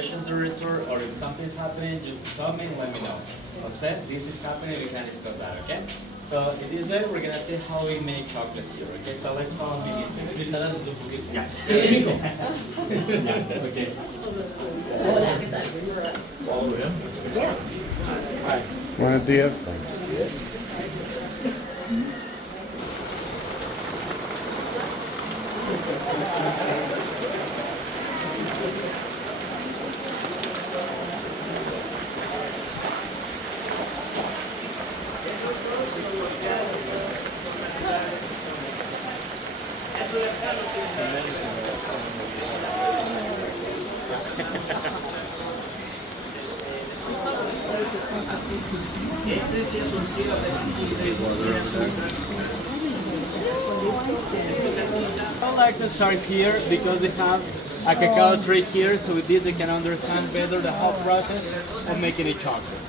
questions during the tour or if something is happening, just tell me and let me know. Jose, this is happening, we can discuss that, okay? So in this way, we're gonna see how we make chocolate here, okay? So let's follow me this way. Yeah. Yeah. Okay. Buenos días. I like to start here because we have a cacao tree here, so with this I can understand better the whole process of making a chocolate.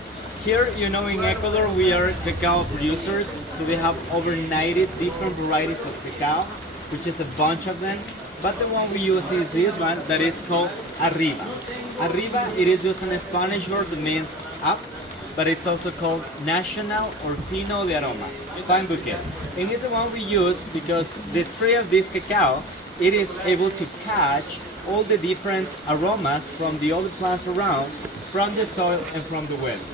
Here, you know, in Ecuador we are cacao producers, so we have over 90 different varieties of cacao, which is a bunch of them. But the one we use is this one that it's called arriba. Arriba, it is just a Spanish word that means up, but it's also called national or fino de aroma, fine bouquet. And it's the one we use because the tree of this cacao, it is able to catch all the different aromas from the other plants around, from the soil and from the weather.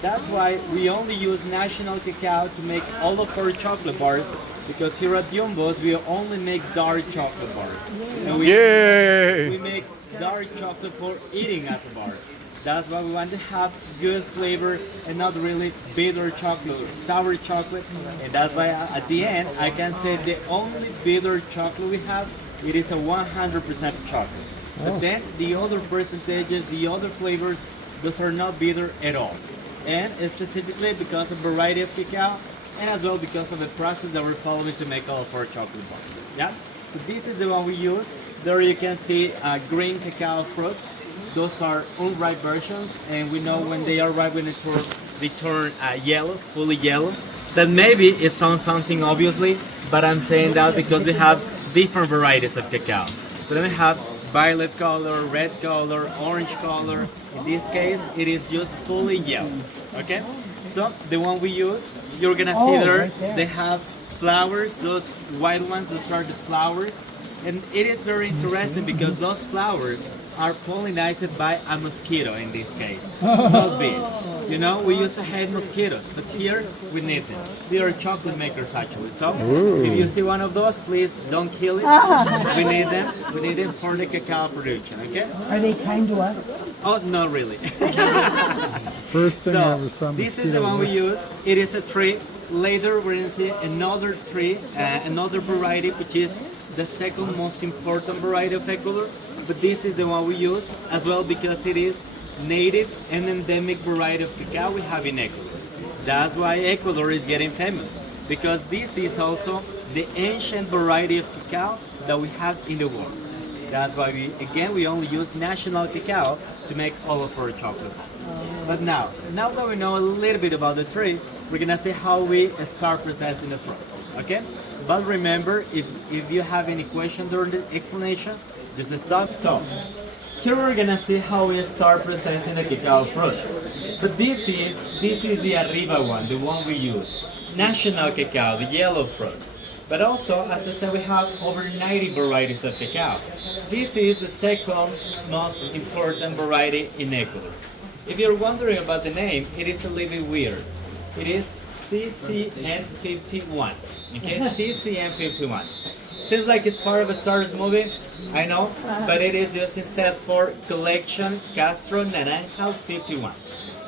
That's why we only use national cacao to make all of our chocolate bars, because here at Yumbo's we only make dark chocolate bars. And we make dark chocolate for eating as a bar. That's why we want to have good flavor and not really bitter chocolate or sour chocolate. And that's why at the end I can say the only bitter chocolate we have, it is a 100% chocolate. But then the other percentages, the other flavors, those are not bitter at all. And specifically because of variety of cacao, and as well because of the process that we're following to make all of our chocolate bars. Yeah. So this is the one we use. There you can see green cacao fruits. Those are unripe versions, and we know when they are ripe when they turn yellow, fully yellow. That maybe it sounds something obviously, but I'm saying that because we have different varieties of cacao. So then we have violet color, red color, orange color. In this case, it is just fully yellow. Okay? So the one we use, you're gonna see there, right there, they have flowers. Those white ones, those are the flowers. And it is very interesting because those flowers are pollinized by a mosquito in this case, not bees. You know, we used to hate mosquitoes, but here we need them. They are chocolate makers actually. So if you see one of those, please don't kill it. We need them. We need them for the cacao production. Okay? Are they kind to us? Oh, not really. First thing I ever saw this is the one we use. It is a tree. Later we're going to see another tree, another variety, which is the second most important variety of Ecuador. But this is the one we use as well because it is native and endemic variety of cacao we have in Ecuador. That's why Ecuador is getting famous, because this is also the ancient variety of cacao that we have in the world. That's why we only use national cacao to make all of our chocolate bars. But now that we know a little bit about the tree, we're gonna see how we start processing the fruits, okay? But remember, if you have any question during the explanation, just stop. So, here we're gonna see how we start processing the cacao fruits. But this is the arriba one, the one we use. National cacao, the yellow fruit. But also, as I said, we have over 90 varieties of cacao. This is the second most important variety in Ecuador. If you're wondering about the name, it is a little bit weird. It is CCN51. Okay, CCN51. Seems like it's part of a Star Wars movie, I know, but it is just instead for Collection Castro Naranjal 51.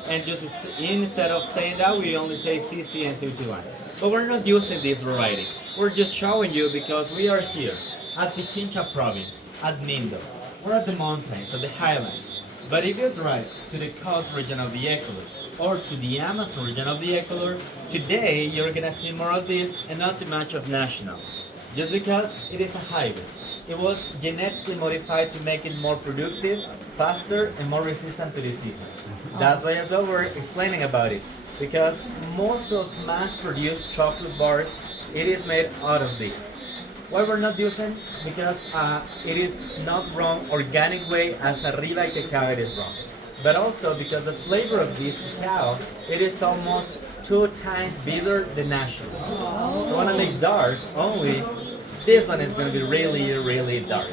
And just instead of saying that, we only say CCN51. But we're not using this variety. We're just showing you because we are here at Pichincha province, at Mindo. We're at the mountains, at the highlands. But if you drive to the coast region of the Ecuador or to the Amazon region of the Ecuador, today you're gonna see more of this and not too much of national. Just because it is a hybrid. It was genetically modified to make it more productive, faster, and more resistant to diseases. That's why as well we're explaining about it. Because most of mass-produced chocolate bars, it is made out of this. Why we're not using? Because it is not grown organic way as arriba cacao it is grown. But also because the flavor of this cacao, it is almost 2 times bitter than natural. So when I make dark, only this one is going to be really, really dark.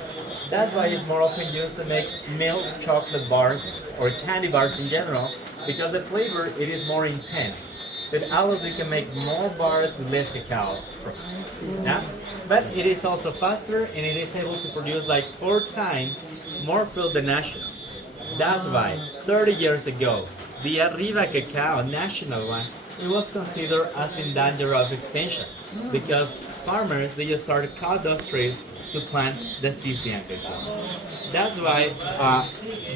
That's why it's more often used to make milk chocolate bars or candy bars in general, because the flavor it is more intense. So it allows we can make more bars with less cacao fruits. Yeah? But it is also faster and it is able to produce like 4 times more fruit than national. That's why 30 years ago, the Arriba cacao, national one, it was considered as in danger of extinction because farmers they just started to cut those trees to plant the Sicilian cacao. That's why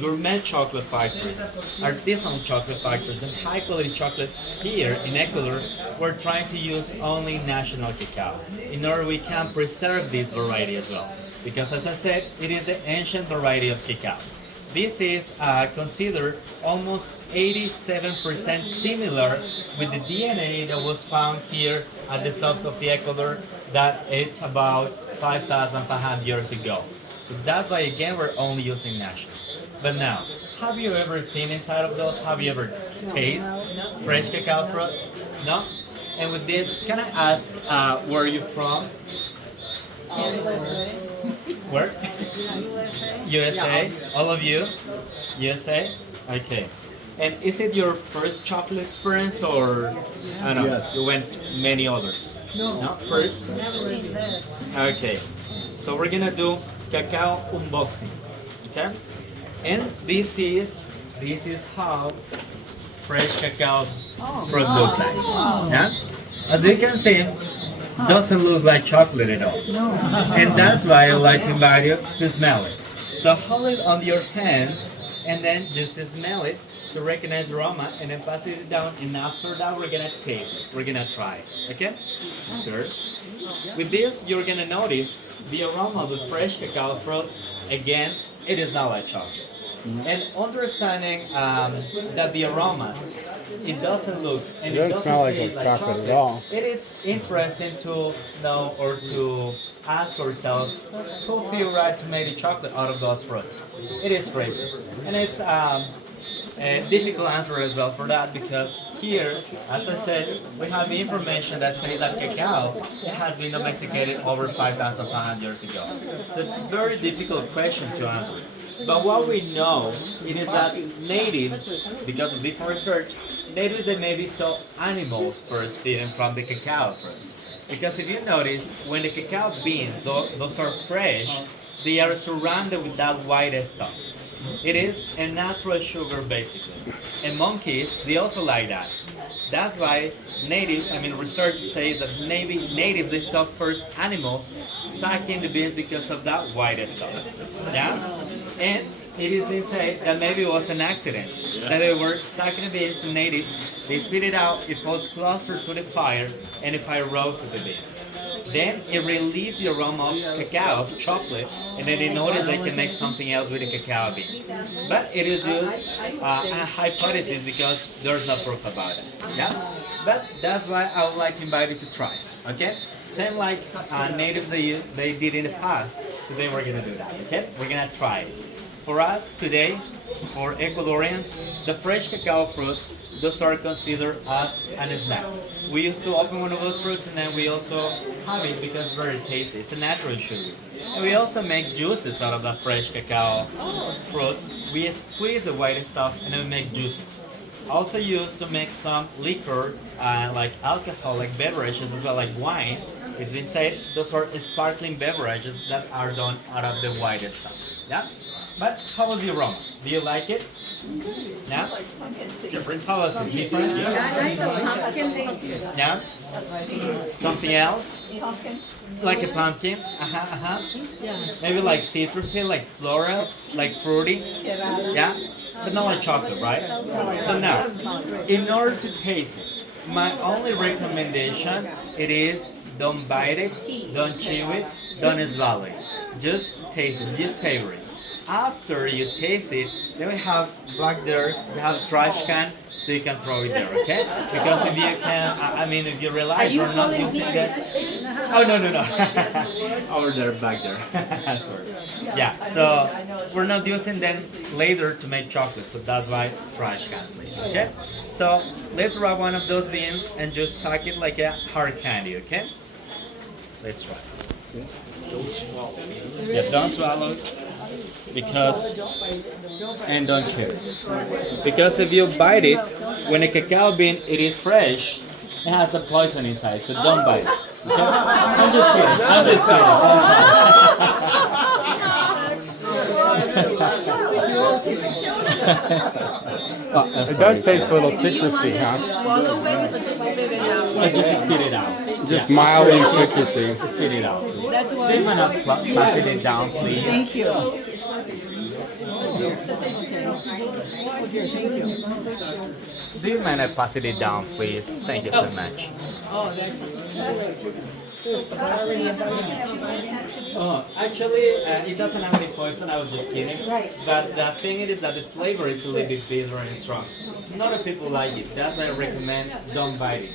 gourmet chocolate factories, artisanal chocolate factories, and high quality chocolate here in Ecuador, we're trying to use only national cacao in order we can preserve this variety as well. Because as I said, it is the ancient variety of cacao. This is considered almost 87% similar with the DNA that was found here at the south of the Ecuador that it's about 5,500 years ago. So that's why again we're only using national. But now, have you ever seen inside of those? Have you ever tasted French cacao fruit? No? And with this, can I ask where you're from? Where? USA? All of you? USA? Okay. And is it your first chocolate experience or I don't know, Yes. you went many others? No. First? Never seen this. Okay. So we're gonna do cacao unboxing. Okay? And this is how fresh cacao fruit looks like. Yeah? As you can see, doesn't look like chocolate at all. And that's why I would like to invite you to smell it. So hold it on your hands and then just smell it to recognize the aroma and then pass it down and after that we're gonna taste it. We're gonna try it. Okay? Sir. With this you're gonna notice the aroma of the fresh cacao fruit. Again, it is not like chocolate. And understanding that the aroma it doesn't look and It it doesn't doesn't smell like taste like chocolate at all. It is interesting to know or to ask ourselves who feel right to make the chocolate out of those fruits. It is crazy, and it's a difficult answer as well for that because here, as I said, we have information that says that cacao it has been domesticated over 5,500 years ago. It's a very difficult question to answer. But what we know it is that natives, because of different research, natives they maybe saw animals first feeding from the cacao fruits. Because if you notice, when the cacao beans, those are fresh, they are surrounded with that white stuff. It is a natural sugar basically. And monkeys, they also like that. That's why natives, research says that natives, they saw first animals sucking the beans because of that white stuff. Yeah? And it is been said that maybe it was an accident. That they were sucking the beans, the natives, they spit it out, it falls closer to the fire, and the fire roasted the beans. Then it released the aroma of cacao, of chocolate, and then they noticed they can make something else with the cacao beans. But it is used a hypothesis because there's no proof about it. Yeah? But that's why I would like to invite you to try. Okay? Same like natives they did in the past. Today we're gonna do that. Okay? We're gonna try it. For us today, for Ecuadorians, the fresh cacao fruits, those are considered as an snack. We used to open one of those fruits and then we also have it because it's very tasty. It's a natural sugar. And we also make juices out of the fresh cacao fruits. We squeeze the white stuff and then we make juices. Also used to make some liquor, like alcoholic beverages as well, like wine. It's been said those are sparkling beverages that are done out of the white stuff. Yeah? But how was the aroma? Do you like it? Yeah? Different. How was it? Different? Yeah? Something else? Like a pumpkin? Maybe like citrusy, like floral, like fruity? Yeah? But not like chocolate, right? So now, in order to taste it, my only recommendation, it is don't bite it, don't chew it, don't swallow it. Just taste it, just savor it. After you taste it, then we have back there, we have trash can, so you can throw it there, okay? Because if you can, I mean, if you realize we're not using this. Oh, no, no, no. Over there, back there. Sorry. Yeah, so we're not using them later to make chocolate, so that's why fresh can, please, okay? So let's grab one of those beans and just suck it like a hard candy, okay? Let's try. Yeah, don't swallow because and don't chew. Because if you bite it, when a cacao bean it is fresh, it has a poison inside, so don't bite it. Okay? I'm just kidding. I'm just kidding. Oh, It does taste a little citrusy, huh? Just spit it out. Just mildly citrusy. Spit it out. That's Do what. you mind passing it down, please? Thank you. Do you mind passing it down, please? Thank you so much. Oh, actually, it doesn't have any poison. I was just kidding. But the thing is that the flavor is a little bit bitter and strong. A lot of people like it. That's why I recommend don't bite it.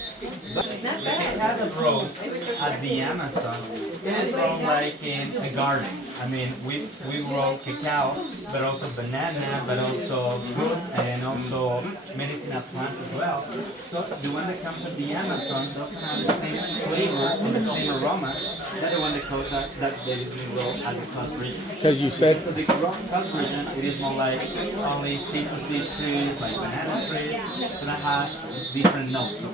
But the cacao grows at the Amazon. It is grown like in a garden. I mean, we grow cacao, but also banana, but also fruit, and also medicinal plants as well. So the one that comes at the Amazon doesn't have the same flavor and the same aroma that the one that comes at that is being grown at the coast region. Because you said So the coast region, it is more like only citrusy trees, like banana trees, so that has different notes of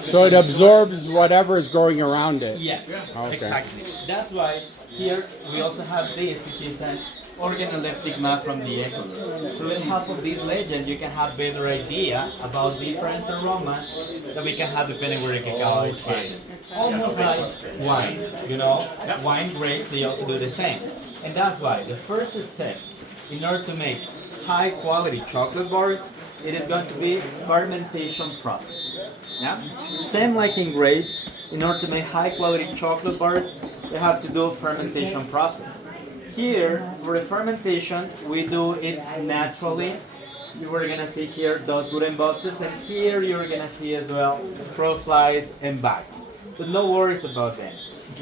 so it absorbs whatever is growing around it. Yes, Okay. exactly. That's why here we also have this, which is an organoleptic map from the Ecuador. So with help of this legend, you can have better idea about different aromas that we can have depending where the cacao is planted. Almost like wine, you know? Wine grapes, they also do the same. And that's why the first step in order to make high quality chocolate bars, it is going to be fermentation process. Yeah? Same like in grapes, in order to make high quality chocolate bars, they have to do a fermentation process. Here, for the fermentation, we do it naturally. You were gonna see here those wooden boxes, and here you're gonna see as well fruit flies and bugs. But no worries about them.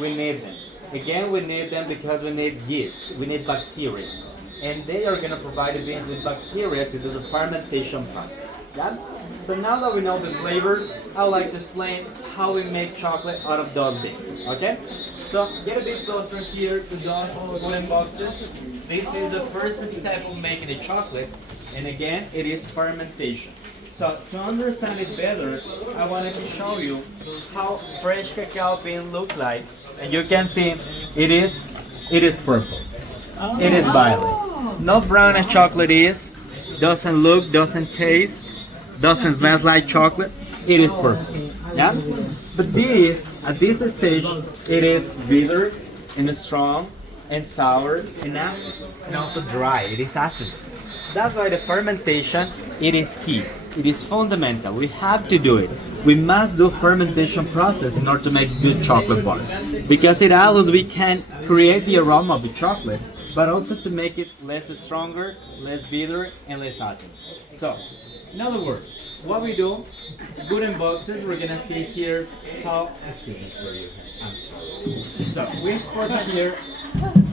We need them. Again, we need them because we need yeast, we need bacteria. And they are gonna provide the beans with bacteria to do the fermentation process. Yeah? So now that we know the flavor, I would like to explain how we make chocolate out of those beans. Okay? So get a bit closer here to those wooden boxes. This is the first step of making the chocolate, and again, it is fermentation. So to understand it better, I wanted to show you how fresh cacao bean looks like, and you can see it is purple. It is violet. Not brown as chocolate is. Doesn't look, doesn't taste, doesn't smell like chocolate. It is purple. Yeah? But this, at this stage, it is bitter and strong and sour and acid and also dry. It is acid. That's why the fermentation, it is key. It is fundamental. We have to do it. We must do fermentation process in order to make good chocolate bar. Because it allows we can create the aroma of the chocolate, but also to make it less stronger, less bitter, and less acid. So, in other words, what we do, wooden boxes, we're gonna see here how, excuse me for you, I'm sorry. So, we put here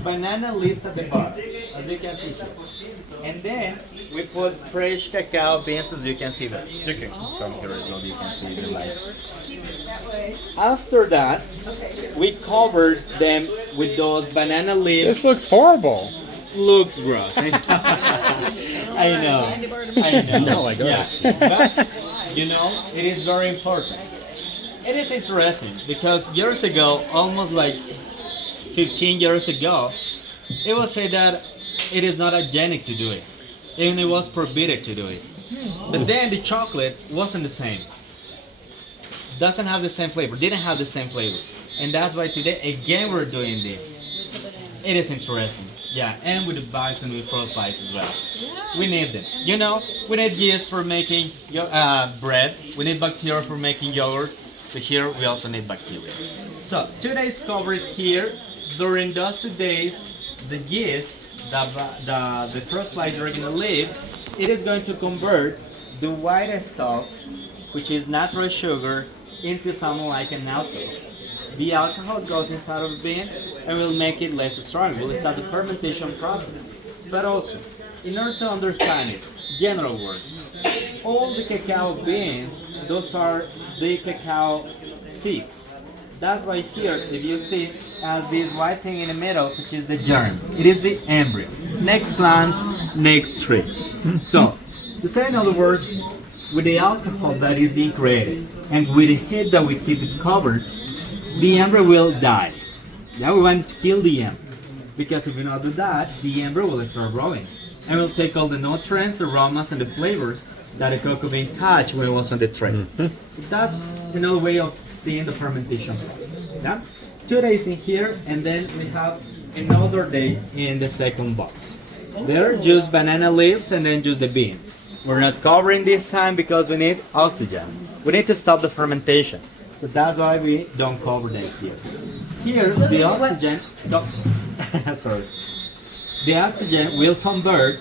banana leaves at the bottom, as you can see here. And then, we put fresh cacao beans, as you can see there. You can come here as well, you can see the light. After that, we covered them with those banana leaves. This looks horrible. Looks gross. I know. I know. No, I don't. Yeah. But, you know, it is very important. It is interesting because years ago, almost like 15 years ago, it was said that it is not hygienic to do it. And it was forbidden to do it. But then the chocolate wasn't the same. Doesn't have the same flavor, didn't have the same flavor. And that's why today, again, we're doing this. It is interesting. Yeah, and with the bugs and with fruit flies as well. We need them. You know, we need yeast for making bread. We need bacteria for making yogurt. So here we also need bacteria. So 2 days covered here. During those 2 days, the yeast the fruit flies are gonna live, it is going to convert the white stuff, which is natural sugar, into something like an alcohol. The alcohol goes inside of the bean and will make it less strong. Will start the fermentation process. But also, in order to understand it, general words, all the cacao beans, those are the cacao seeds. That's why here, if you see, has this white thing in the middle, which is the germ. It is the embryo. Next plant, next tree. So, to say in other words, with the alcohol that is being created and with the heat that we keep it covered, the embryo will die. Yeah, we want to kill the embryo. Because if we not do that, the embryo will start growing. And will take all the nutrients, aromas, and the flavors that the cocoa bean catch when it was on the tray. So that's another way of seeing the fermentation process. Yeah? 2 days in here, and then we have another day in the second box. There, just banana leaves and then just the beans. We're not covering this time because we need oxygen. We need to stop the fermentation. So that's why we don't cover them here. Here, the oxygen, sorry. The oxygen will convert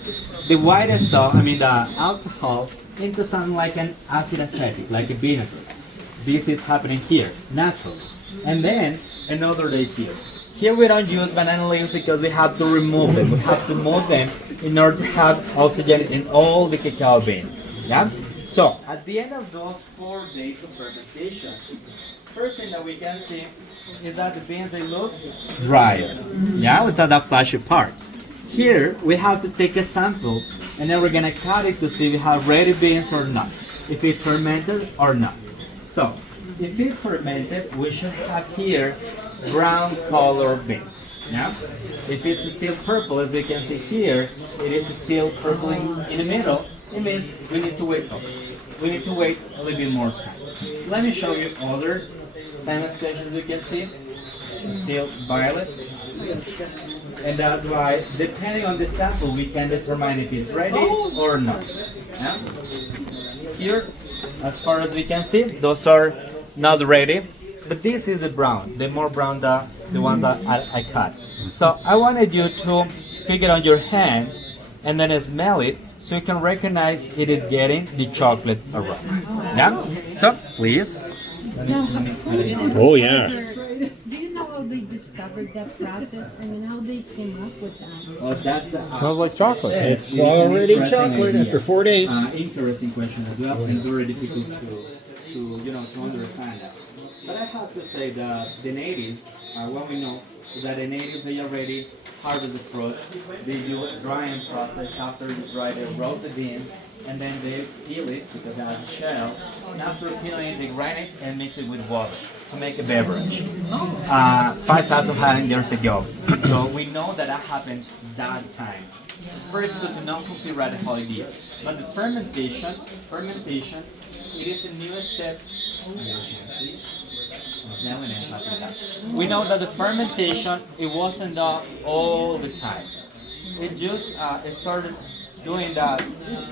the white stuff, the alcohol, into something like an acid acetic, like a vinegar. This is happening here, naturally. And then, another day here. Here we don't use banana leaves because we have to remove them. We have to mold them in order to have oxygen in all the cacao beans. Yeah? So, at the end of those 4 days of fermentation, first thing that we can see is that the beans, they look drier. Yeah, without that flashy part. Here, we have to take a sample and then we're gonna cut it to see if we have ready beans or not. If it's fermented or not. So, if it's fermented, we should have here brown color bean. Yeah? If it's still purple, as you can see here, it is still purpling in the middle. It means we need to wait. We need to wait a little bit more time. Let me show you other salmon species you can see. It's still violet. And that's why, depending on the sample, we can determine if it's ready or not. Yeah? Here, as far as we can see, those are not ready. But this is the brown, the more brown the ones that I cut. So I wanted you to pick it on your hand and then smell it so you can recognize it is getting the chocolate aroma. Yeah? So, please. Oh yeah. Do you know how they discovered that process? I mean, how they came up with that? Oh, that's Smells like chocolate. It's already chocolate after 4 days. Interesting question as well, and very difficult to understand that. But I have to say that the natives, what we know is that the natives, they already harvest the fruits. They do a drying process. After you dry, they roast the beans, and then they peel it because it has a shell. And after peeling it, they grind it and mix it with water to make a beverage. 5,000 years ago. So we know that happened that time. It's very difficult to know completely the whole idea. But the fermentation, it is a new step. We know that the fermentation, it wasn't done all the time. It just started doing that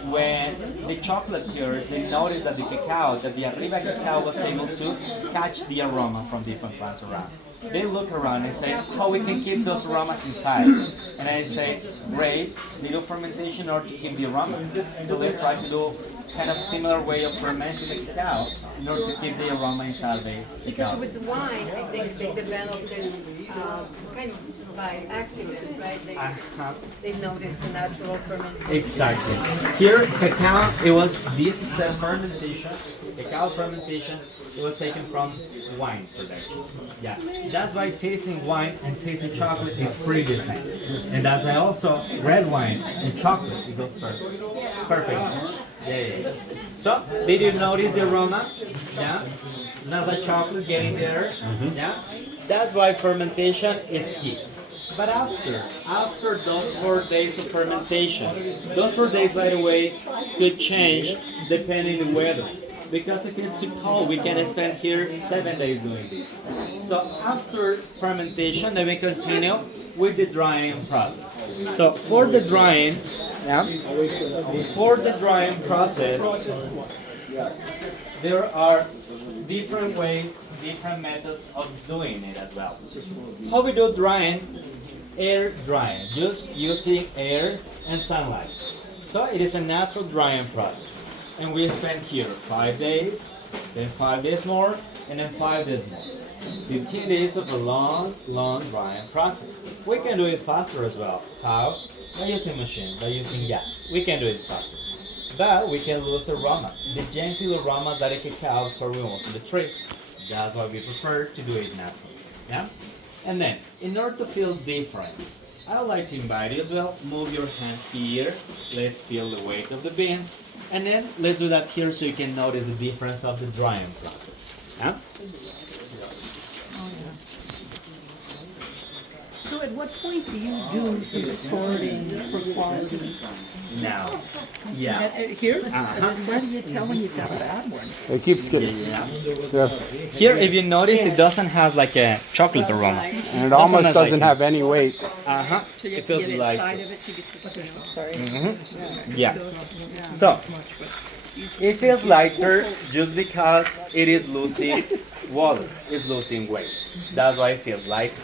when the chocolatiers, they noticed that the Arriba cacao was able to catch the aroma from different plants around. They look around and say, how we can keep those aromas inside. And I say, grapes need a fermentation in order to keep the aroma. So let's try to do kind of similar way of fermenting the cacao in order to keep the aroma inside the cacao. Because with the wine, I think they developed it kind of by accident, right? They noticed the natural fermentation. Exactly. Here, cacao, it was this step fermentation, cacao fermentation, it was taken from wine production. Yeah, that's why tasting wine and tasting chocolate is pretty the same. And that's why also red wine and chocolate, it goes perfect. Perfect. Yeah. So, did you notice the aroma? Yeah. It smells like chocolate getting there. Yeah. That's why fermentation is key. But after those 4 days of fermentation, those 4 days, by the way, could change depending on the weather. Because if it's too cold, we can spend here 7 days doing this. So after fermentation, then we continue with the drying process. So for the drying, process, there are different ways, different methods of doing it as well. How we do drying air drying, just using air and sunlight. So it is a natural drying process. And we spend here 5 days, then 5 days more, and then 5 days more. 15 days of a long, long drying process. We can do it faster as well. How? By using machines, by using gas. We can do it faster. But we can lose aroma, the gentle aromas that a cacao absorbs most of the tree. That's why we prefer to do it naturally. Yeah? And then, in order to feel difference, I would like to invite you as well, move your hand here, let's feel the weight of the beans, and then let's do that here so you can notice the difference of the drying process. Yeah? So at what point do you do some sorting for quality? Now, yeah. Here? Where do you tell when you've got a bad one? It keeps getting. Yeah. Yeah. Here, if you notice, it doesn't have like a chocolate aroma. And it almost doesn't have any weight. Uh-huh. So you It have to feels get like inside of it to get the sorry. yeah. So it feels lighter just because it is losing water, it's losing weight. That's why it feels lighter.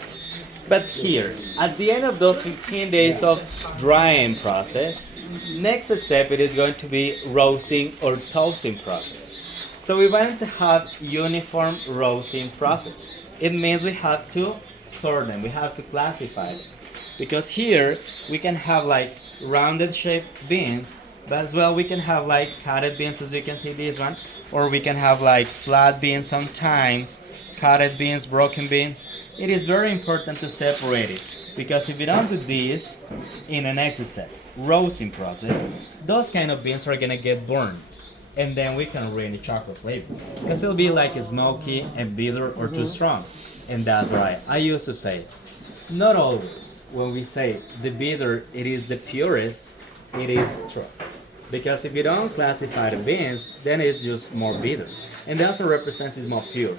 But here, at the end of those 15 days of drying process, next step it is going to be roasting or toasting process. So we want to have uniform roasting process. It means we have to sort them, we have to classify them. Because here we can have like rounded shaped beans, but as well we can have like cutted beans, as you can see this one, or we can have like flat beans sometimes, cutted beans, broken beans. It is very important to separate it, because if you don't do this in the next step, roasting process, those kind of beans are gonna get burned, and then we can ruin the chocolate flavor, because it'll be like smoky and bitter or too strong. And that's why I used to say, not always when we say the bitter it is the purest, it is true. Because if you don't classify the beans, then it's just more bitter, and that also represents it's more pure.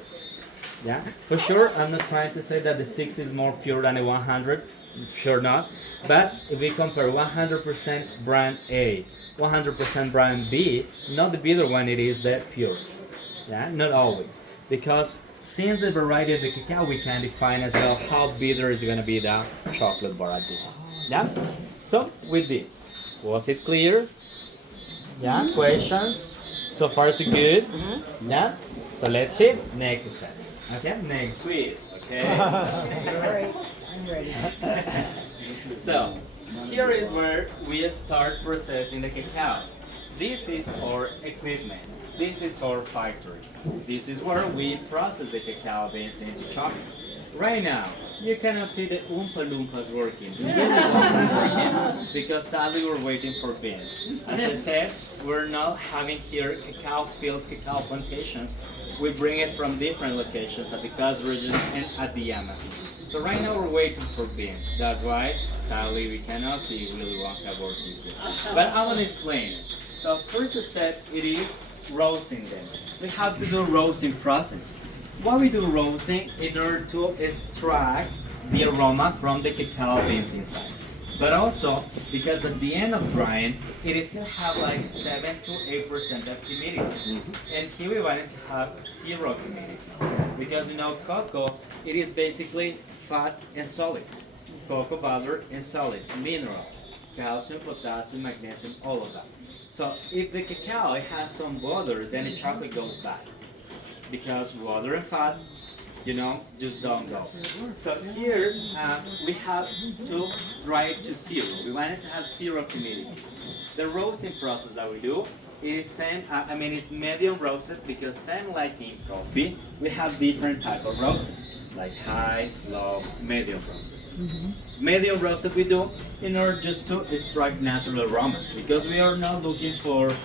Yeah, for sure, I'm not trying to say that the 60 is more pure than the 100, sure not. But if we compare 100% brand A, 100% brand B, not the bitter one, it is the purest. Yeah, not always. Because since the variety of the cacao, we can define as well how bitter is going to be the chocolate variety. Yeah, so with this, was it clear? Yeah, questions? So far so good? Yeah, so let's see, next step. Okay, next quiz, okay? I'm ready. So, here is where we start processing the cacao. This is our equipment. This is our factory. This is where we process the cacao beans into chocolate. Right now, you cannot see the Oompa Loompas working. The Oompa Loompas working because sadly we're waiting for beans. As I said, we're not having here cacao fields, cacao plantations. We bring it from different locations at the Coast region and at the Amazon. So right now we're waiting for beans. That's why, sadly, we cannot see Willy Wonka working here. But I want to explain it. So first step, it is roasting them. We have to do roasting process. Why we do roasting? In order to extract the aroma from the cacao beans inside. But also, because at the end of drying, it still have like 7 to 8% of humidity. And here we wanted to have 0 humidity. Because you know, cocoa, it is basically fat and solids. Cocoa butter and solids, minerals, calcium, potassium, magnesium, all of that. So if the cacao has some water, then the chocolate goes bad. Because water and fat, you know, just don't go. So here we have to dry it to 0. We want it to have 0 humidity. The roasting process that we do, it is same. It's medium roasted because same like in coffee, we have different type of roasting, like high, low, medium roasted. Medium roasted we do in order just to extract natural aromas, because we are not looking for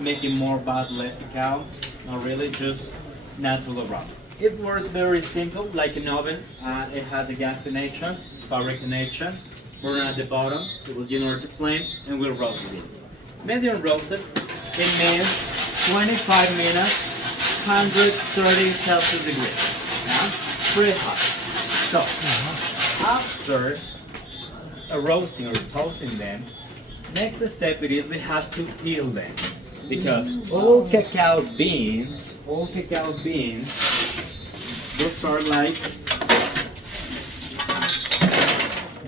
making more buzz, less cacao. Not really, just natural aroma. It works very simple, like an oven. It has a gas connection, power connection. Burn at the bottom, so we'll generate the flame, and we'll roast the beans. Medium roasted, it means 25 minutes, 130 Celsius degrees. Yeah? Pretty hot. So, after roasting or toasting them, next step it is we have to peel them. Because all cacao beans, those are like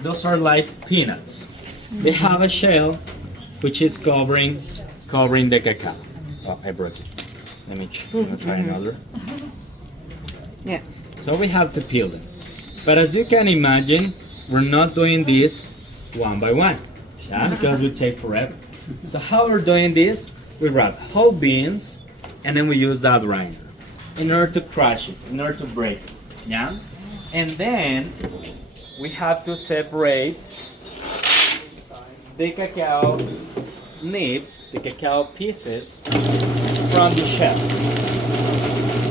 those are like peanuts. They have a shell which is covering the cacao. Oh, I broke it. Let me try another. Yeah. So we have to peel them. But as you can imagine, we're not doing this one by one, yeah, because it would take forever. So how we're doing this, we wrap whole beans and then we use that grinder in order to crush it, in order to break it, yeah? And then we have to separate the cacao nibs, the cacao pieces, from the shell.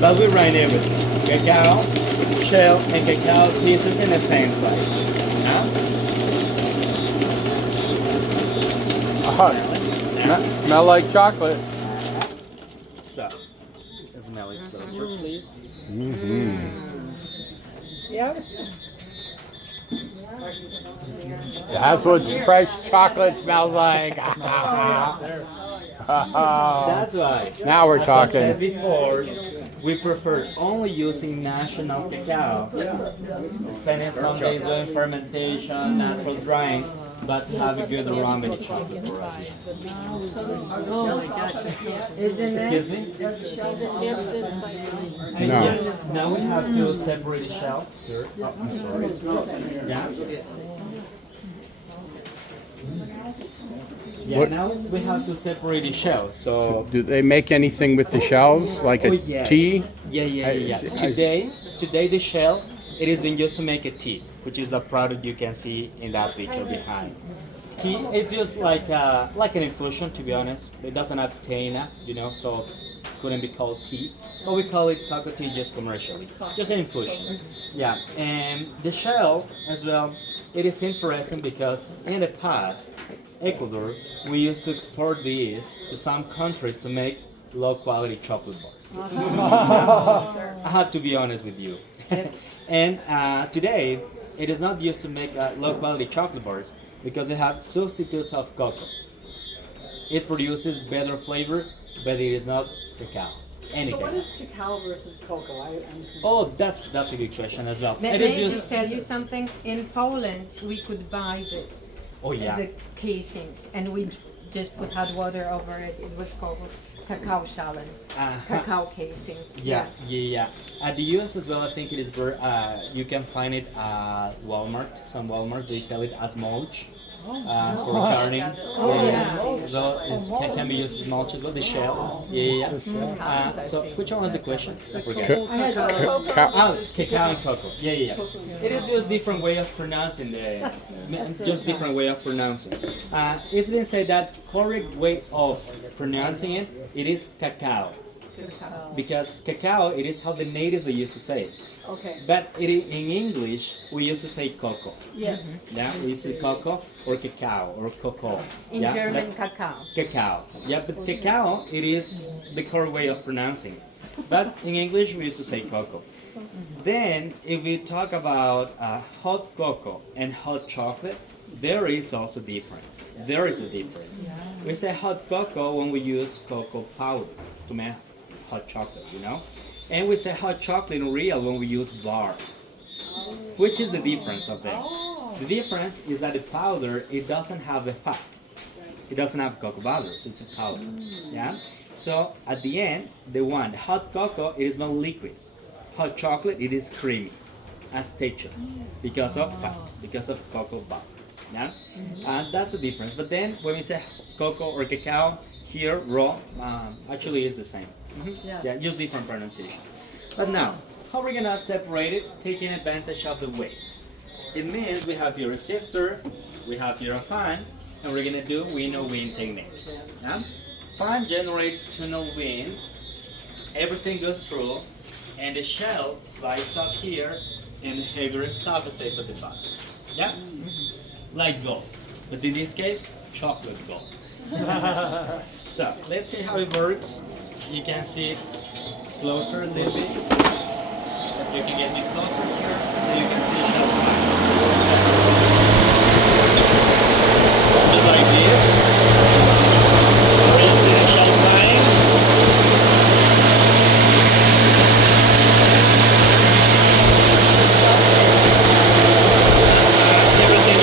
But we grind everything, cacao, shell, and cacao pieces in the same place. Yeah? Smell like chocolate. So, smell it closer, please. Yeah. That's what fresh chocolate smells like. That's why. Now we're As I said talking. before, we prefer only using national cacao, spending some days doing fermentation, natural drying, but have a good aroma in chocolate for us. Oh my gosh. Isn't it? Excuse me? And No. yes, now we have to separate the shell, sir. Oh, I'm sorry. Yeah? Yeah, What- now we have to separate the shell, so... Do they make anything with the shells, like a yes. tea? Yeah. Today the shell, it is being used to make a tea, which is a product you can see in that picture behind. Tea, it's just like an infusion, to be honest. It doesn't have teina, you know, so it couldn't be called tea. But we call it cocoa tea just commercially, just an infusion. Yeah, and the shell as well, it is interesting because in the past, Ecuador, we used to export these to some countries to make low quality chocolate bars. I have to be honest with you. And today, it is not used to make low quality chocolate bars because they have substitutes of cocoa. It produces better flavor, but it is not cacao. Any So what cacao. is cacao versus cocoa? I'm confused. Oh, that's a good question as well. May It I is just just tell you something? In Poland, we could buy this. oh yeah. The casings, and we just put hot water over it. It was called cacao shalen, cacao casings. Yeah. At the US as well, I think it is where you can find it at Walmart. Some Walmarts they sell it as mulch for gardening. So it can be used as mulch as well. The shell. Yeah. So which one was the question? I forget. Cacao and cocoa. Yeah. It is just different way of pronouncing just different way of pronouncing. It's been said that correct way of pronouncing it is cacao. Because cacao, it is how the natives they used to say it. Okay. But in English, we used to say cocoa. Yes. Yeah, we used to say cocoa or cacao or cocoa. In Yeah, German, but- cacao. Cacao. Yeah, but cacao, it is the correct way of pronouncing it. But in English, we used to say cocoa. Then, if we talk about hot cocoa and hot chocolate, there is also difference. There is a difference. We say hot cocoa when we use cocoa powder to make hot chocolate, you know? And we say hot chocolate in real when we use bar. Which is the difference of them? The difference is that the powder, it doesn't have the fat. It doesn't have cocoa butter, so it's a powder. Yeah? So at the end, the hot cocoa, it is not liquid. Hot chocolate, it is creamy as texture because of fat, because of cocoa butter. Yeah? And that's the difference. But then when we say cocoa or cacao, here raw, actually is the same. Yeah, just different pronunciation. But now, how are we gonna separate it, taking advantage of the weight? It means we have here a sifter, we have here a fan, and we're gonna do winnow-wind technique. Yeah? Fan generates tunnel wind, everything goes through, and the shell flies up here, and the heavier stuff stays at the bottom. Yeah? Like gold. But in this case, chocolate gold. So, let's see how it works. You can see it closer a little bit. You can get me closer here so you can see shell flying. Just like this. You see the shell flying. Everything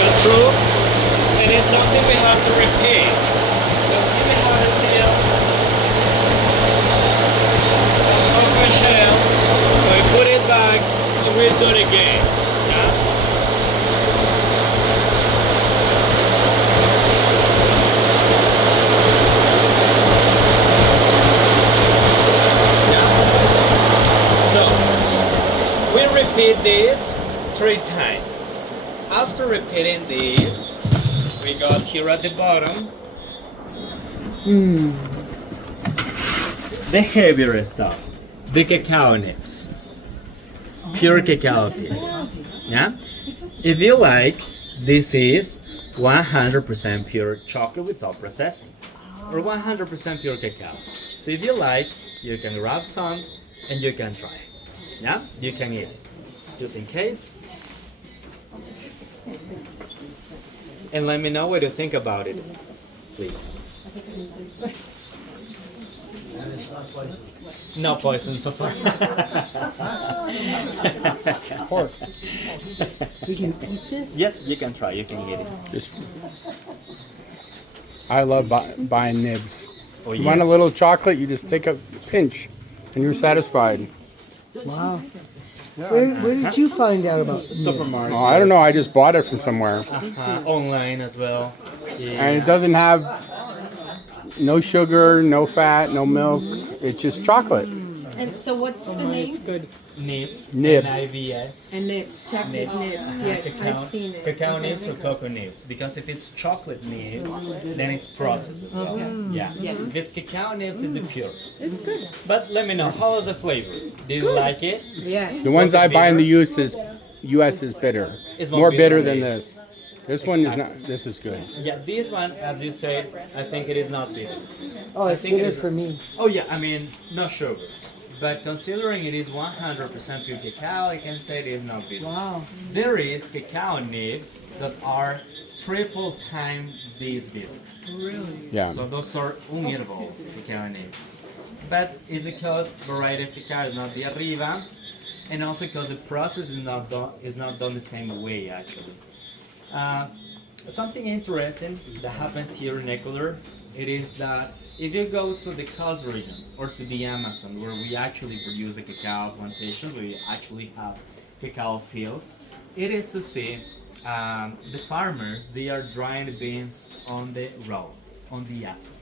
this 3 times. After repeating this, we got here at the bottom the heavier stuff, the cacao nibs, pure cacao pieces. Yeah, if you like, this is 100% pure chocolate without processing, or 100% pure cacao. So if you like, you can grab some and you can try. Yeah, you can eat it, just in case. And let me know what you think about it, please. No poison so far. Of course. We can eat this? Yes, you can try. You can eat it. Just, I love buying nibs. Oh, You want a yes. little chocolate, you just take a pinch, and you're satisfied. Wow. Where did you find out about this? Supermarket. Oh, I don't know. I just bought it from somewhere, Online as well. and it doesn't have no sugar, no fat, no milk. It's just chocolate. And so what's the name? Nibs. Nibs. N-I-V-S. And nibs, chocolate nibs. Yes, I've seen it. Cacao nibs or cocoa nibs. Because if it's chocolate nibs, then it's processed as well. Yeah. If it's cacao nibs, it's a pure. It's good. But let me know, how was the flavor? Did you like it? Yes. The ones I buy in the U.S. is bitter. It's More bitter than than this. This one is not. This is good. Yeah, this one, as you said, I think it is not bitter. Oh, it's think it bitter is- for me. Oh yeah, I mean, no sugar. But considering it is 100% pure cacao, I can say it is not bitter. Wow. There is cacao nibs that are triple time this bitter. Really? Yeah. So those are uneatable cacao nibs. But it's because variety of cacao is not the arriba, and also because the process is not done the same way actually. Something interesting that happens here in Ecuador, it is that if you go to the coast region or to the Amazon, where we actually produce the cacao plantations, we actually have cacao fields, it is to see the farmers, they are drying the beans on the road, on the asphalt.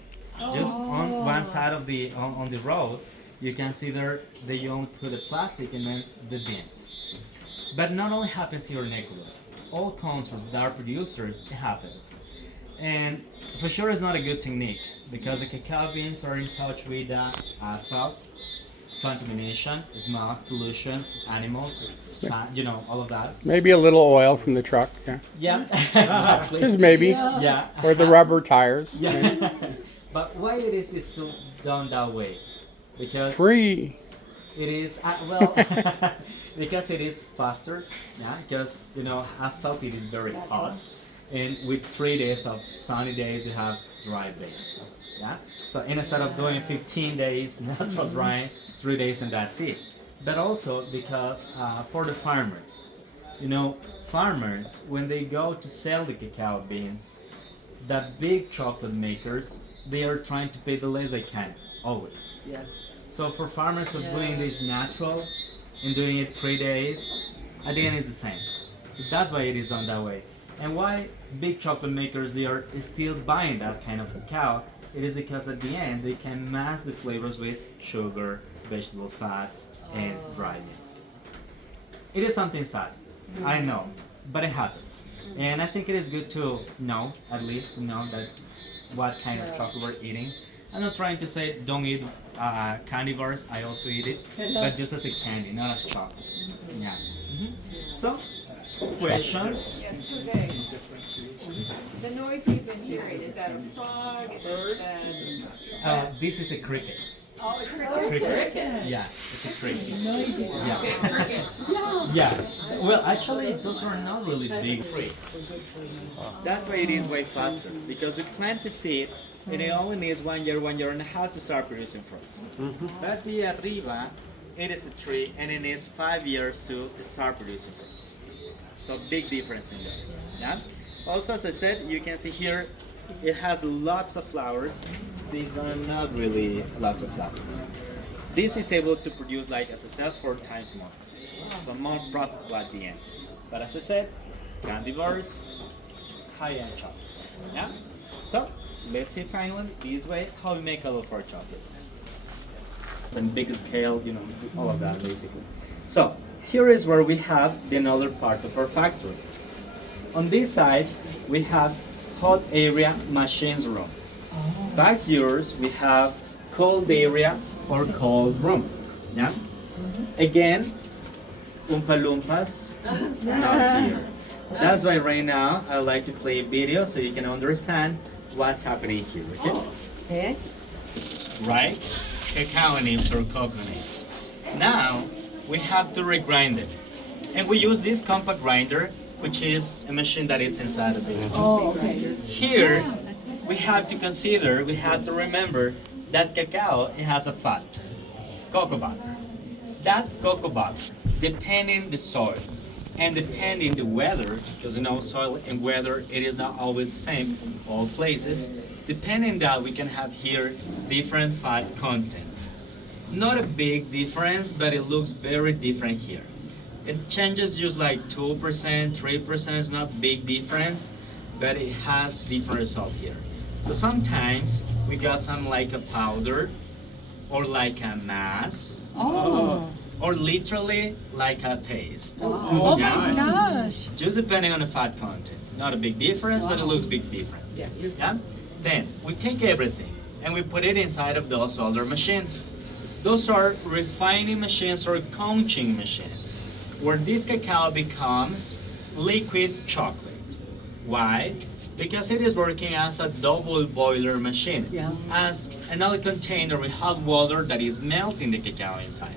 Just on one side of the on the road, you can see there they only put the plastic and then the beans. But not only happens here in Ecuador, all countries that are producers, it happens. And for sure it's not a good technique because the cacao beans are in touch with asphalt, contamination, smog, pollution, animals, sun, all of that. Maybe a little oil from the truck. Yeah. Yeah, exactly. Just maybe. Yeah. Or the rubber tires. Yeah. But why it is still done that way? Because Free. it is because it is faster. Yeah, because asphalt it is very hot, and with 3 days of sunny days you have dry days. Yeah, so instead of doing 15 days natural drying, 3 days and that's it. But also because for the farmers, farmers when they go to sell the cacao beans, that big chocolate makers, they are trying to pay the less they can always. Yes. So for farmers of doing this natural and doing it 3 days, at the end it's the same. So that's why it is done that way. And why big chocolate makers they are still buying that kind of cacao, it is because at the end they can mask the flavors with sugar, vegetable fats, and dry milk. It is something sad, I know, but it happens. And I think it is good to know, at least to know that what kind of chocolate we're eating. I'm not trying to say don't eat candy bars, I also eat it, but just as a candy, not as chocolate. Yeah. So, questions? Yes, Jose. The noise we've been hearing, is that a frog? Is that... This is a cricket. Oh, it's a cricket. Yeah, it's a cricket. Yeah. Yeah. Well, actually, those are not really big free. That's why it is way faster, because we plant the seed, and it only needs 1 year, 1.5 years to start producing fruits. But the arriba, it is a tree, and it needs 5 years to start producing fruits. So big difference in there. Yeah. Also, as I said, you can see here, it has lots of flowers. These are not really lots of flowers. This is able to produce, like as I said, 4 times more. So more profitable at the end. But as I said, candy bars, high-end chocolate. Yeah. So let's see finally this way how we make all of our chocolate. Some big scale, all of that basically. So here is where we have the another part of our factory. On this side, we have hot area machines room. Back yours, we have cold area or cold room. Yeah. Again, Oompa Loompas not here. That's why right now I like to play a video so you can understand what's happening here. Okay. Okay. Right? Cacao nibs or cocoa nibs. Now we have to regrind it, and we use this compact grinder, which is a machine that is inside of this. Oh, okay. Here we have to consider, we have to remember that cacao, it has a fat, cocoa butter. That cocoa butter, depending the soil and depending the weather, because you know soil and weather, it is not always the same in all places. Depending that, we can have here different fat content. Not a big difference, but it looks very different here. It changes just like 2%, 3% is not big difference, but it has different result here. So sometimes we got some like a powder or like a mass. Or literally like a paste. Oh my gosh. Just depending on the fat content. Not a big difference, but it looks big different. Yeah. Yeah? Then we take everything and we put it inside of those older machines. Those are refining machines or conching machines, where this cacao becomes liquid chocolate. Why? Because it is working as a double boiler machine, as another container with hot water that is melting the cacao inside.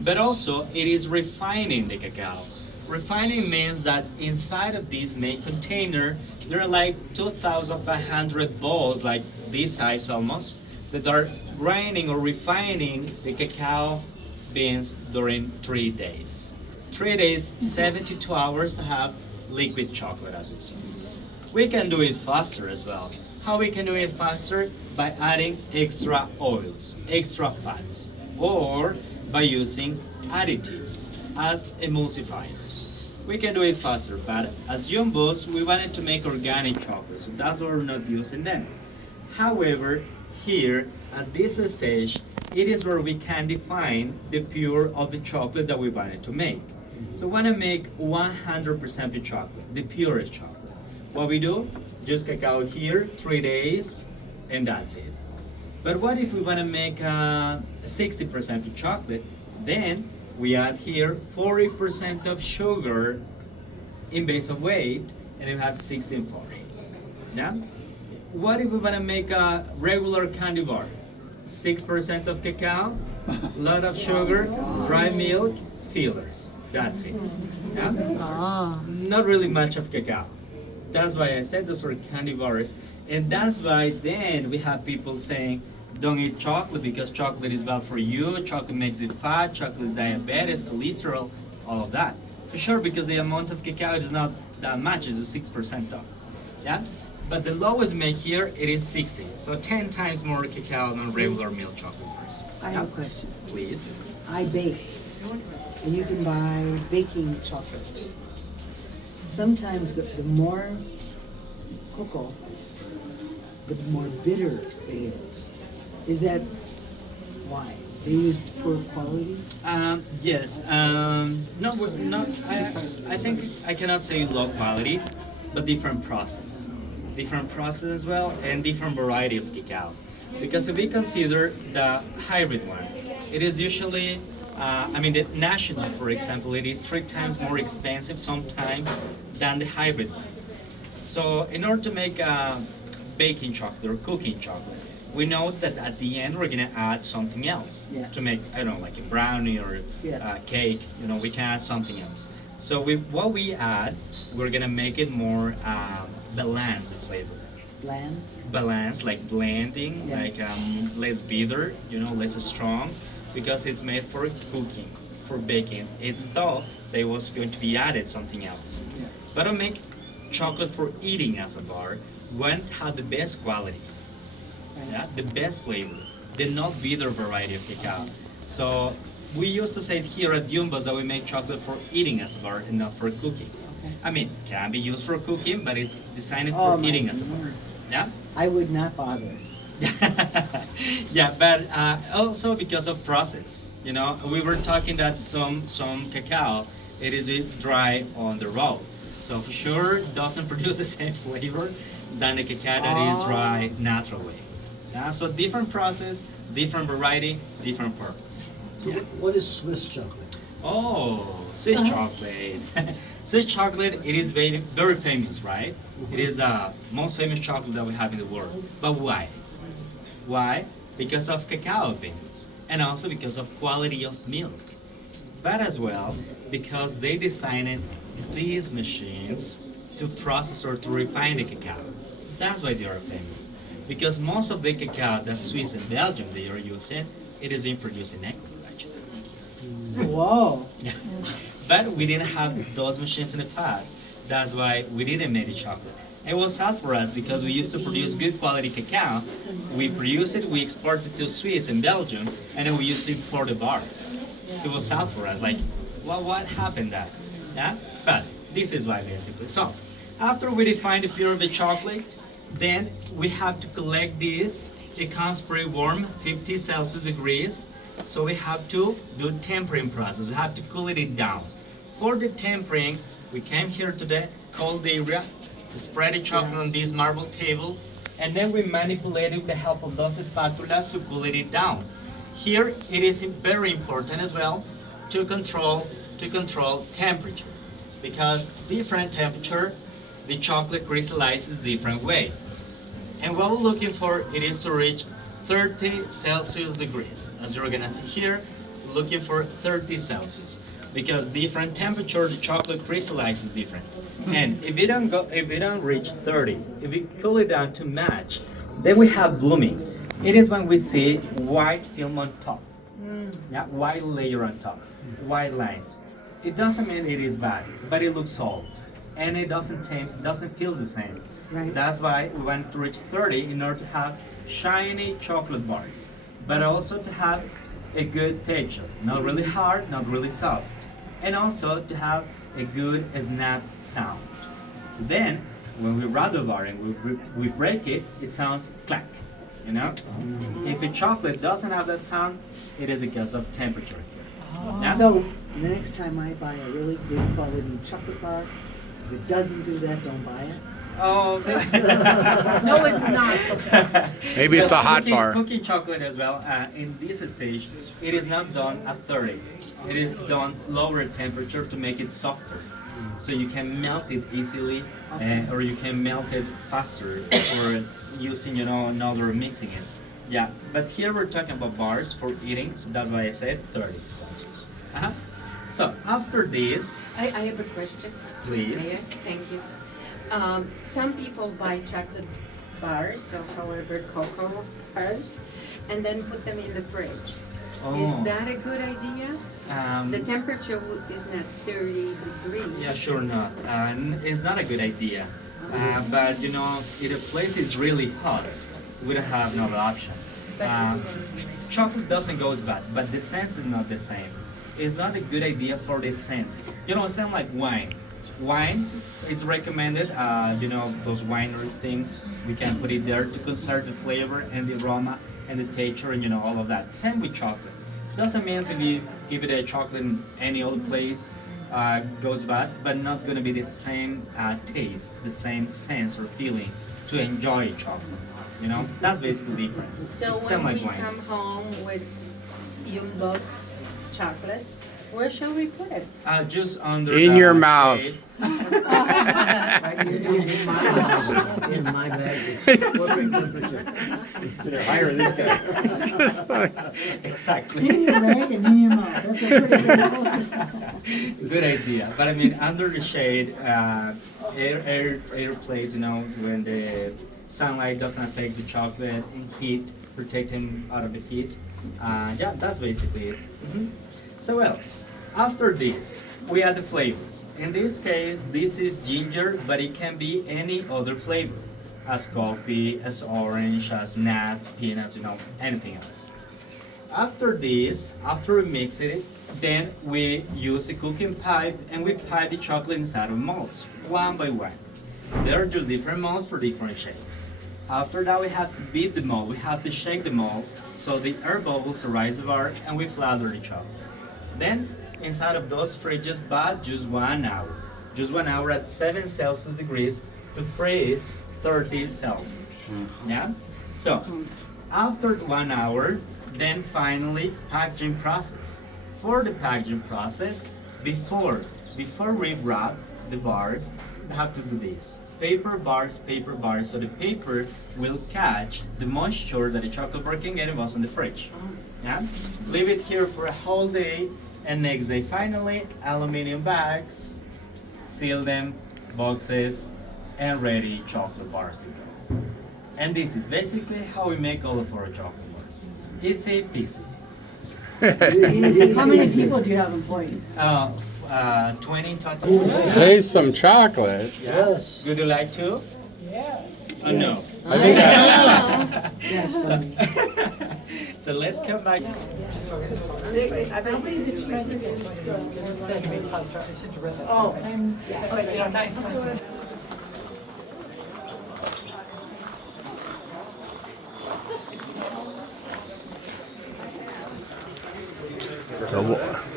But also it is refining the cacao. Refining means that inside of this main container, there are like 2,500 balls, like this size almost, that are grinding or refining the cacao beans during 3 days. 3 days, 72 hours to have liquid chocolate, as we saw. We can do it faster as well. How we can do it faster? By adding extra oils, extra fats, or by using additives as emulsifiers. We can do it faster, but as Yumbos, we wanted to make organic chocolate, so that's why we're not using them. However, here at this stage, it is where we can define the pure of the chocolate that we wanted to make. So we want to make 100% pure chocolate, the purest chocolate. What we do, just cacao here, 3 days, and that's it. But what if we want to make 60% pure chocolate? Then we add here 40% of sugar in base of weight, and you have 1640. Yeah? What if we want to make a regular candy bar? 6% of cacao, lot of sugar, dry milk, fillers. That's it. Yeah? Not really much of cacao. That's why I said those are candy bars. And that's why then we have people saying, don't eat chocolate because chocolate is bad for you, chocolate makes you fat, chocolate is diabetes, cholesterol, all of that. For sure, because the amount of cacao is not that much, it's 6% off. Yeah? But the lowest make here, it is 60. So 10 times more cacao than regular milk chocolate bars. I have a question. Please. I bake, and you can buy baking chocolate. Sometimes the more cocoa, the more bitter it is. Is that why? They use poor quality? Yes. No, not. I think I cannot say low quality, but different process. Different process as well, and different variety of cacao. Because if we consider the hybrid one, it is usually, the national, for example, it is 3 times more expensive sometimes than the hybrid one. So in order to make baking chocolate or cooking chocolate, we know that at the end we're gonna add something else to make, I don't know, like a brownie or cake. You know, we can add something else. So what we add, we're gonna make it more balance the flavor. Bland? Balance, like blending, like less bitter, you know, less strong, because it's made for cooking, for baking. It's thought there was going to be added something else. But to make chocolate for eating as a bar, one had the best quality, the best flavor, the not bitter variety of cacao. So we used to say here at Yumbo's that we make chocolate for eating as a bar and not for cooking. I mean, can be used for cooking, but it's designed for eating as a bar. Yeah? I would not bother. Yeah, but also because of process. You know, we were talking that some cacao, it is dry on the road. So for sure doesn't produce the same flavor than the cacao that is dry natural way. Yeah, so different process, different variety, different purpose. So what is Swiss chocolate? Oh, Swiss chocolate. Swiss chocolate, it is very, very famous, right? It is the most famous chocolate that we have in the world. But why? Why? Because of cacao beans and also because of quality of milk. But as well, because they designed these machines to process or to refine the cacao. That's why they are famous. Because most of the cacao that Swiss and Belgium they are using, it is being produced in Ecuador actually. Whoa. Yeah. But we didn't have those machines in the past. That's why we didn't make the chocolate. It was hard for us because we used to produce good quality cacao. We produce it, we export it to Swiss and Belgium, and then we used to import the bars. It was hard for us, like, well, what happened there? Yeah? But this is why basically. So, after we define the pure of the chocolate, then we have to collect this. It comes pretty warm, 50 Celsius degrees. So we have to do tempering process. We have to cool it down. For the tempering, we came here to the cold area, spread the chocolate on this marble table, and then we manipulate it with the help of those spatulas to cool it down. Here it is very important as well to control temperature, because different temperature the chocolate crystallizes different way. And what we're looking for it is to reach 30 Celsius degrees. As you're gonna see here, looking for 30 Celsius. Because different temperature the chocolate crystallizes different. And if we don't reach 30, if we cool it down to match, then we have blooming. It is when we see white film on top. Yeah, white layer on top, white lines. It doesn't mean it is bad, but it looks old. And it doesn't taste, it doesn't feel the same. Right. That's why we want to reach 30 in order to have shiny chocolate bars, but also to have a good texture, not really hard, not really soft, and also to have a good snap sound. So then, when we rub the bar and we break it, it sounds clack, you know? If a chocolate doesn't have that sound, it is because of temperature. Yeah? So the next time I buy a really good quality chocolate bar, if it doesn't do that, don't buy it. Oh, No, it's not. Maybe it's a hot bar. Cooking chocolate as well, in this stage, it is not done at 30. It is done lower temperature to make it softer. So you can melt it easily, or you can melt it faster, or using, another mixing it. Yeah, but here we're talking about bars for eating, so that's why I said 30 Celsius. So after this, I have a question. please. Maya, thank you. Some people buy chocolate bars, so however cocoa bars, and then put them in the fridge. Is Oh. that a good idea? The temperature is not 30 degrees. Yeah, sure not. It's not a good idea. But if the place is really hot, we don't have another option. Chocolate doesn't go bad, but the sense is not the same. It's not a good idea for the sense. It's not like wine. Wine, it's recommended, those winery things, we can put it there to conserve the flavor and the aroma and the texture and all of that. Same with chocolate. Doesn't mean if you give it a chocolate in any other place, goes bad, but not gonna be the same taste, the same sense or feeling to enjoy chocolate. That's basically the difference. So It's when same like we wine. come home with Yumbo's chocolate, where shall we put it? Just under In the your mouth. shade. In my bag, it's perfect temperature. Hire this guy. Exactly. In your bag and in your mouth. That's a pretty good Good idea. But I mean, under the shade, air place, when the sunlight doesn't affect the chocolate and heat, protecting out of the heat. Yeah, that's basically it. So well, after this, we add the flavors. In this case, this is ginger, but it can be any other flavor, as coffee, as orange, as nuts, peanuts, anything else. After this, after we mix it, then we use a cooking pipe and we pipe the chocolate inside of molds, one by one. There are just different molds for different shapes. After that, we have to beat the mold. We have to shake the mold so the air bubbles arise above and we flatter the chocolate. Then, inside of those fridges, but just 1 hour. Just 1 hour at 7 Celsius degrees to freeze 30 Celsius. Yeah? So, after 1 hour, then finally packaging process. For the packaging process, before we wrap the bars, we have to do this. Paper bars, so the paper will catch the moisture that the chocolate bar can get if it was on the fridge. Yeah? Leave it here for a whole day, and next day finally, aluminum bags, seal them, boxes, and ready chocolate bars to go. And this is basically how we make all of our chocolate bars. Easy peasy. How many people do you have employed? 20 in total. Taste some chocolate. Yeah. Would you like to? Yeah. Oh no. I think that, So let's come back.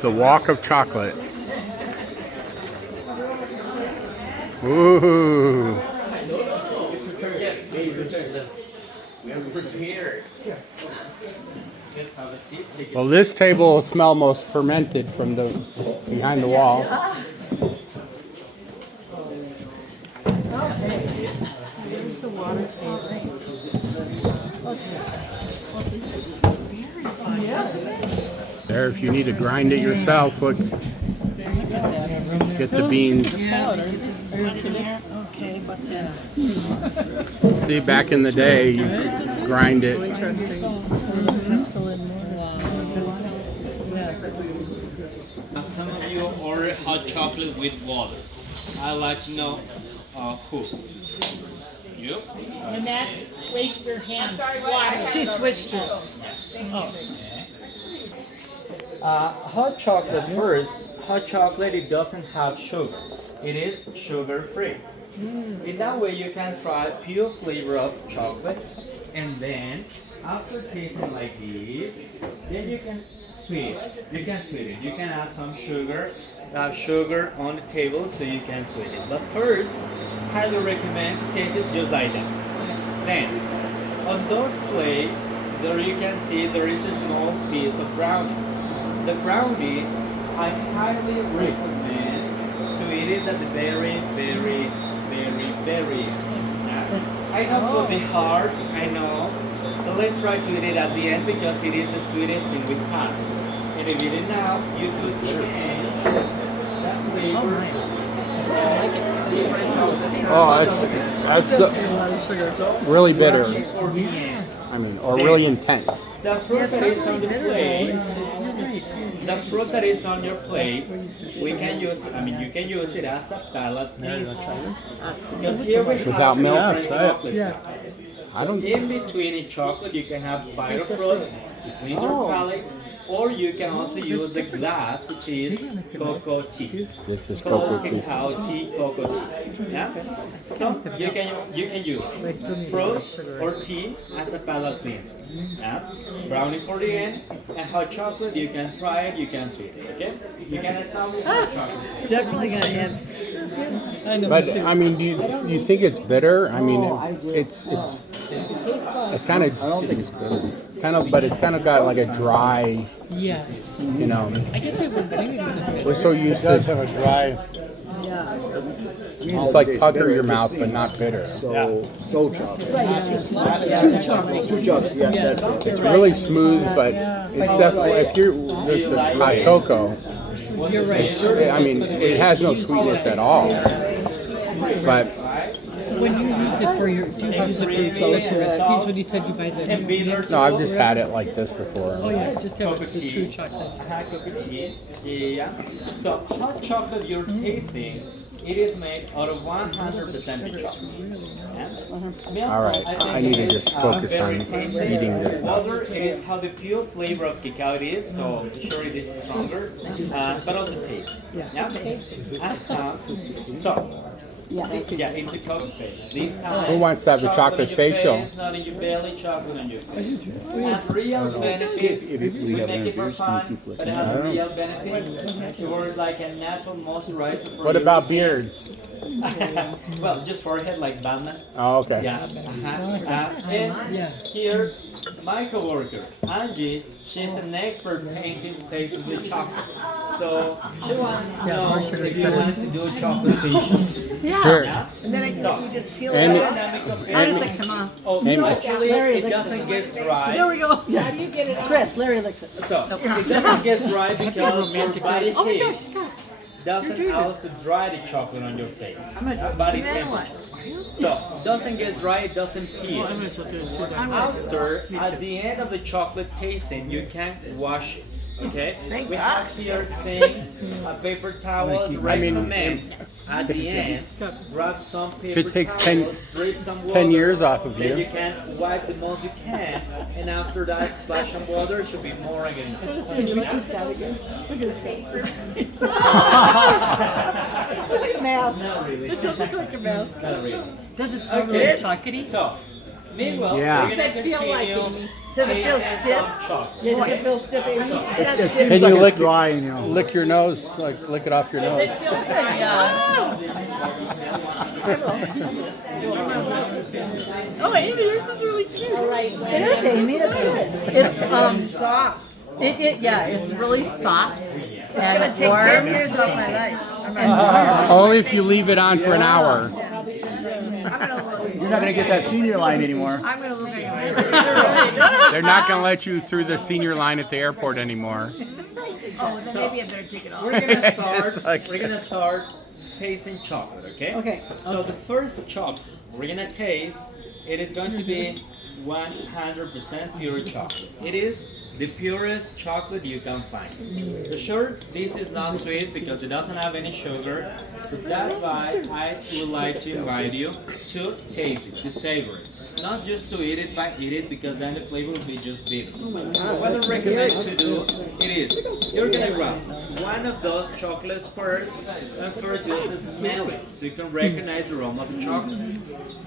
the walk of chocolate. Ooh. Yes, please. We are prepared. Let's have a seat. Take Well, this table will smell most fermented from the behind the wall. There's the water table. Oh, this is very fine. There, if you need to grind it yourself, look. Get the beans. Yeah, okay, what's in it? See, back in the day, you grind it. Some of you order hot chocolate with water. I'd like to know who? You? Annette, wave your hand. Water. She switched hers. Hot chocolate first. Hot chocolate, it doesn't have sugar. It is sugar free. In that way you can try pure flavor of chocolate, and then after tasting like this, then you can sweeten it. You can add some sugar. Have sugar on the table so you can sweeten it. But first, highly recommend to taste it just like that. Then, on those plates, there you can see there is a small piece of brownie. The brownie, I highly recommend to eat it at the very end. I know it will be hard, I know, but let's try to eat it at the end because it is the sweetest thing we have. And if you eat it now, you could change that flavor. Oh, that's really bitter. I mean, or really intense. The fruit that is on the plates, the fruit that is on your plates, we can use it. I mean, you can use it as a palate cleanser. Because here we have Without milk? different chocolates. I don't. In between each chocolate, you can have bite of fruit to cleanse your palate, or you can also use the glass, which is cocoa tea. This is cocoa tea. Cacao tea, cocoa tea. Yeah. So you can use fruit or tea as a palate cleanser. Yeah. Brownie for the end, and hot chocolate. You can try it. You can sweeten it. Okay. You can assemble hot chocolate. Definitely gonna answer. I know. But I mean, do you think it's bitter? I mean, it's kind of. I don't think it's bitter. But it's kind of got like a dry. Yes. You know. I guess I would think it's a bit. We're so used to. It does have a dry. Yeah. It's like pucker your mouth, but not bitter. So chocolate. Two chocolates. Two chocolates, yeah. That's it. It's really smooth, but it's definitely if there's the hot cocoa. You're right. I mean, it has no sweetness at all. But When you use it for your, do you use it for your special recipes? When you said you buy the. no, I've just had it like this before. Oh yeah, just have Cocoa the tea. true chocolate. Cocoa tea. Yeah. So hot chocolate you're tasting, it is made out of 100% chocolate. Yeah? All right, I need to just focus on eating this stuff. Water, it is how the pure flavor of cacao it is, so surely this is stronger, but also taste. Yeah. So Yeah, it's a cocoa face. This time, Who wants to have the chocolate on your facial? face, not in your belly, chocolate on your face. It has real benefits. We make it for fun, but it has real benefits. It works like a natural moisturizer for What your about skin. beards? Well, just forehead like Batman. Oh, okay. Yeah. And here, my coworker, Angie, she's an expert painting faces with chocolate. So she wants to know if you want to do a chocolate facial. Sure. And then I said you just peel And- it. How does it come off? Oh, actually, it doesn't get dry. There we go. How do you get it on? Chris, Larry licks it. So it doesn't get dry because your body Oh my heat gosh, Scott. doesn't allow us to dry the chocolate on your face. Body temperature. So it doesn't get dry, it doesn't peel. After, at the end of the chocolate tasting, you can't wash it. Okay? We have here sinks, paper towels, recommend. At the end, grab some paper If it takes towels, drip some water. 10 years off of Then you. you can wipe the most you can, and after that, splash some water. Should be more again. Look at this guy again. Look at this guy. Look at the mask. Not really. It does look like a mask. Not really. Does it smell Okay. really chocolatey? So, meanwhile, Yeah. we're gonna Does it feel like continue Does it feel tasting stiff? some chocolate. Yeah, does it feel stiff, Amy? Can you lick lick your nose, like lick it off your nose? Oh, Amy, yours is really cute. It is, Amy. That's good. It's Soft. yeah, it's really soft It's and gonna take 10 warm. years off my life. Only if you leave it on for an hour. I'm gonna look. You're not gonna get that senior line anymore. I'm gonna look at you. They're not gonna let you through the senior line at the airport anymore. Oh, then maybe I better take it off. We're gonna start. Just like- We're gonna start tasting chocolate. Okay. Okay. So the first chocolate we're gonna taste, it is going to be 100% pure chocolate. It is the purest chocolate you can find. For sure, this is not sweet because it doesn't have any sugar. So that's why I would like to invite you to taste it, to savor it. Not just to eat it, but eat it because then the flavor will be just bitter. So what I recommend to do, it is, you're gonna grab one of those chocolates first, and first just smell it so you can recognize the aroma of the chocolate.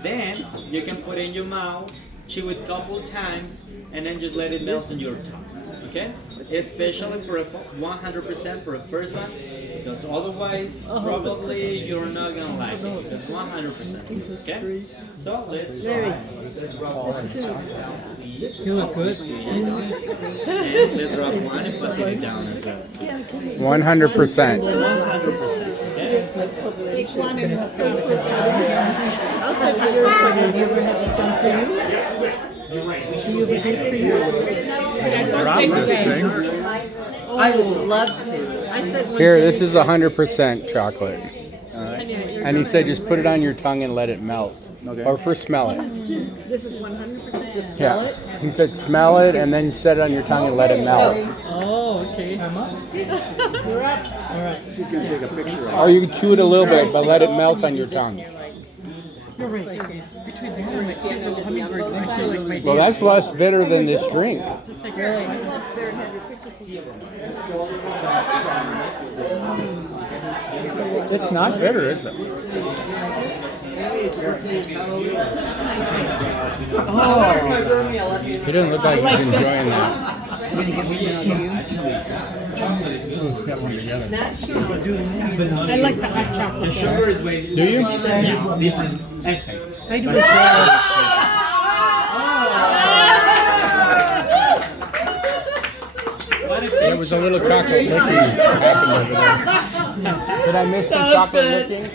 Then you can put it in your mouth, chew it a couple times, and then just let it melt on your tongue. Okay? Especially for a 100% for a first one, because otherwise probably you're not gonna like it. Because 100%. Okay? So let's try. Let's rub one please. You look good. And let's rub one and put it down as well. 100%. 100%. Okay? Drop this thing. I would love to. I said Here, this is 100% chocolate. And he said just put it on your tongue and let it melt. Or first smell it. This is 100%. Just Yeah. He said smell it and then set it on your tongue and let it melt. Oh, okay. Or you can chew it a little bit, but let it melt on your tongue. You're right. Between that and my kids and the hummingbirds, I feel like my Well, that's less bitter than this drink. just like It's not bitter, is it? He doesn't look like he's enjoying that. I like the hot chocolate. The sugar is way Do you? yeah, different. Okay. I do as well. There was a little chocolate licking happened over there. Did I miss some chocolate licking?